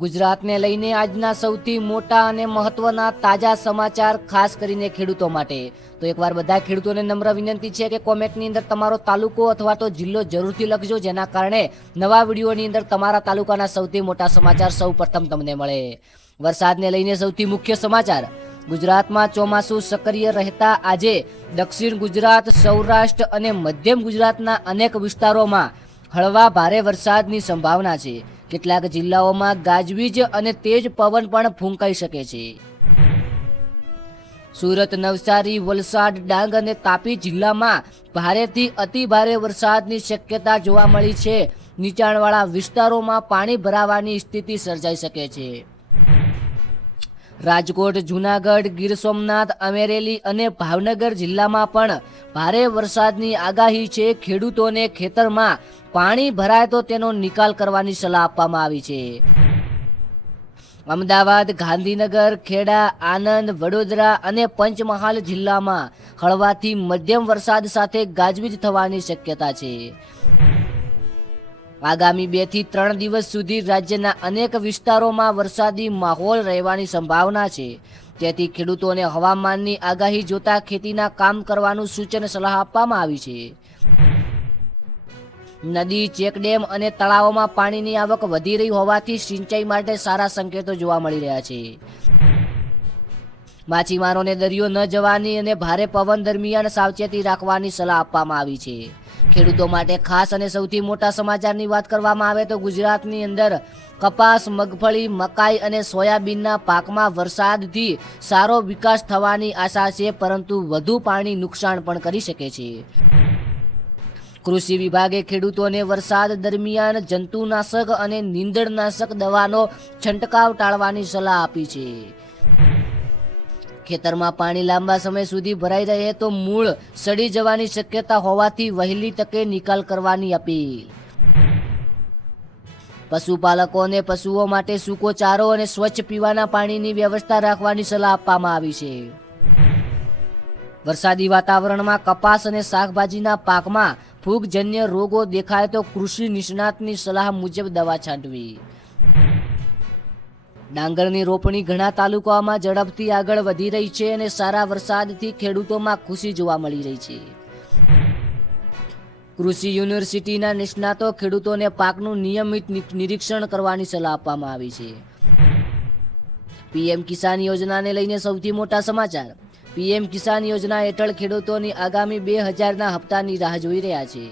ગુજરાતને લઈને આજના સૌથી મોટા અને મહત્વના તાજા સમાચાર ખાસ કરીને ખેડૂતો માટે તો એકવાર બધા ખેડૂતોને નમ્ર વિનંતી છે કે કોમેન્ટની અંદર તમારો તાલુકો અથવા તો જિલ્લો જરૂરથી લખજો, જેના કારણે નવા વિડીયોની અંદર તમારા તાલુકાના સૌથી મોટા સમાચાર સૌપ્રથમ તમને મળે। વરસાદને લઈને સૌથી મુખ્ય સમાચાર। ગુજરાતમાં ચોમાસું સક્રિય રહેતા આજે દક્ષિણ ગુજરાત, સૌરાષ્ટ્ર અને મધ્યમ ગુજરાતના અનેક વિસ્તારોમાં હળવા ભારે વરસાદની સંભાવના છે। કેટલાક જિલ્લાઓમાં ગાજવીજ અને તેજ પવન પણ ફૂંકાઈ શકે છે। સુરત, નવસારી, વલસાડ, ડાંગ અને તાપી જિલ્લામાં ભારેથી અતિ ભારે વરસાદની શક્યતા જોવા મળી છે। નીચાણવાળા વિસ્તારોમાં પાણી ભરાવાની સ્થિતિ સર્જાઈ શકે છે। રાજકોટ, જૂનાગઢ, ગીર સોમનાથ, અમરેલી અને ભાવનગર જિલ્લામાં પણ ભારે વરસાદની આગાહી છે। ખેડૂતોને ખેતરમાં પાણી ભરાય તો તેનો નિકાલ કરવાની સલાહ આપવામાં આવી છે। અમદાવાદ, ગાંધીનગર, ખેડા, આણંદ, વડોદરા અને પંચમહાલ જિલ્લામાં હળવાથી મધ્યમ વરસાદ સાથે ગાજવીજ થવાની શક્યતા છે। આગામી 2 થી 3 દિવસ સુધી રાજ્યના અનેક વિસ્તારોમાં વરસાદી માહોલ રહેવાની સંભાવના છે। તેથી ખેડૂતોને હવામાનની આગાહી જોતા ખેતીના કામ કરવાનું સૂચન સલાહ આપવામાં આવી છે। નદી, ચેકડેમ અને તળાવોમાં પાણીની આવક વધી રહી હોવાથી સિંચાઈ માટે સારા સંકેતો જોવા મળી રહ્યા છે। માછીમારોને દરિયો ન જવાની અને ભારે પવન દરમિયાન સાવચેતી રાખવાની સલાહ આપવામાં આવી છે। ખેડૂતો માટે ખાસ અને સૌથી મોટા સમાચારની વાત કરવામાં આવે તો ગુજરાતની અંદર કપાસ, મગફળી, મકાઈ અને સોયાબીનના પાકમાં વરસાદથી સારો વિકાસ થવાની આશા છે, પરંતુ વધુ પાણી નુકસાન પણ કરી શકે છે। કૃષિ વિભાગે ખેડૂતોને વરસાદ દરમિયાન જંતુનાશક અને નીંદણનાશક દવાનો છંટકાવ ટાળવાની સલાહ આપી છે। ખેતરમાં પાણી લાંબા સમય સુધી ભરાઈ રહે તો મૂળ સડી જવાની શક્યતા હોવાથી વહેલી તકે નિકાલ કરવાની અપીલ। પશુપાલકોને પશુઓ માટે સૂકો ચારો અને સ્વચ્છ પીવાના પાણીની વ્યવસ્થા રાખવાની સલાહ આપવામાં આવી છે। વરસાદી વાતાવરણમાં કપાસ અને શાકભાજીના પાકમાં ફૂગજન્ય રોગો દેખાય તો કૃષિ નિષ્ણાતની સલાહ મુજબ દવા છાંટવી। ડાંગરની રોપણી ઘણા તાલુકાઓમાં ઝડપથી આગળ વધી રહી છે અને સારા વરસાદથી ખેડૂતોમાં ખુશી જોવા મળી રહી છે। કૃષિ યુનિવર્સિટીના નિષ્ણાતો ખેડૂતોને પાકનું નિયમિત નિરીક્ષણ કરવાની સલાહ આપવામાં આવી છે। પીએમ કિસાન યોજનાને લઈને સૌથી મોટા સમાચાર। પીએમ કિસાન યોજના હેઠળ ખેડૂતોની આગામી 2000ના હપ્તાની રાહ જોઈ રહ્યા છે।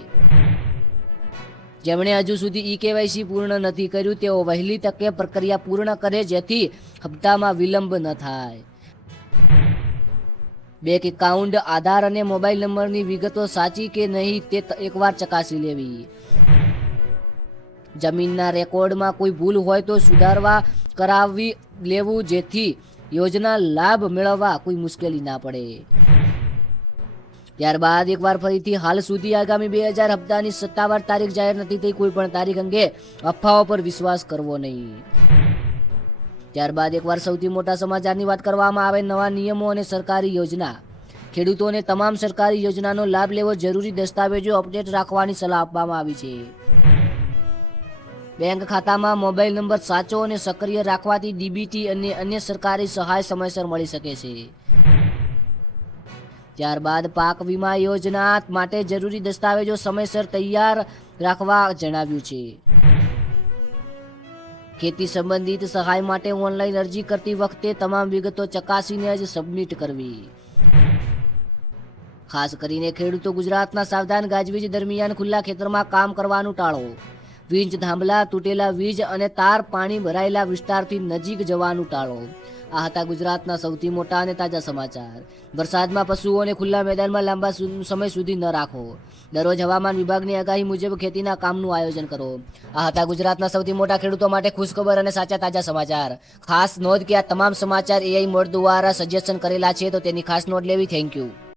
જેમણે હજુ સુધી ઈ-કેવાયસી પૂર્ણ નથી કર્યું તેઓ વહેલી તકે પ્રક્રિયા પૂર્ણ કરે, જેથી હપ્તામાં વિલંબ ન થાય। બેંક એકાઉન્ટ, આધાર અને મોબાઈલ નંબરની વિગતો સાચી કે નહીં તે એકવાર ચકાસી લેવી। જમીનના રેકોર્ડમાં કોઈ ભૂલ હોય તો સુધારવા કરાવી લેવું, જેથી યોજના લાભ મેળવવા કોઈ મુશ્કેલી ના પડે। ત્યારબાદ એકવાર ફરીથી હાલ સુધી આગામી 2000 હપ્તાની સત્તાવાર તારીખ જાહેર નથી થઈ। કોઈ પણ તારીખ અંગે અફવાઓ પર વિશ્વાસ કરવો નહીં। ત્યારબાદ એકવાર સૌથી મોટા સમાચારની વાત કરવામાં આવે નવા નિયમો અને સરકારી યોજના। ખેડૂતોને તમામ સરકારી યોજનાનો લાભ લેવો જરૂરી દસ્તાવેજો અપડેટ રાખવાની સલાહ આપવામાં આવી છે। બેંક ખાતામાં મોબાઈલ નંબર સાચો અને સક્રિય રાખવાથી ડીબીટી અને અન્ય સરકારી સહાય સમયસર મળી શકે છે। ત્યારબાદ પાક વીમા યોજના માટે જરૂરી દસ્તાવેજો સમયસર તૈયાર રાખવા જણાવ્યું છે। ખેતી સંબંધિત સહાય માટે ઓનલાઈન અરજી કરતી વખતે તમામ વિગતો ચકાસીને જ સબમિટ કરવી। ખાસ કરીને ખેડૂતો ગુજરાતના સાવધાન। ગાજવીજ દરમિયાન ખુલ્લા ખેતરમાં કામ કરવાનું ટાળો। વીજ થાંભલા, તૂટેલા વીજ અને તાર, પાણી ભરાયેલા વિસ્તારથી નજીક જવાનું ટાળો। આ હતા ગુજરાતના સૌથી મોટા અને તાજા સમાચાર। વરસાદમાં પશુઓને ખુલ્લા મેદાનમાં લાંબા સમય સુધી ન રાખો। દરરોજ હવામાન વિભાગની આગાહી મુજબ ખેતીના કામનું આયોજન કરો। આ હતા ગુજરાતના સૌથી મોટા ખેડૂતો માટે ખુશખબર અને સાચા તાજા સમાચાર। ખાસ નોંધ કે આ તમામ સમાચાર એઆઈ મોડ દ્વારા સજેશન કરેલા છે, તો તેની ખાસ નોંધ લેવી। Thank you.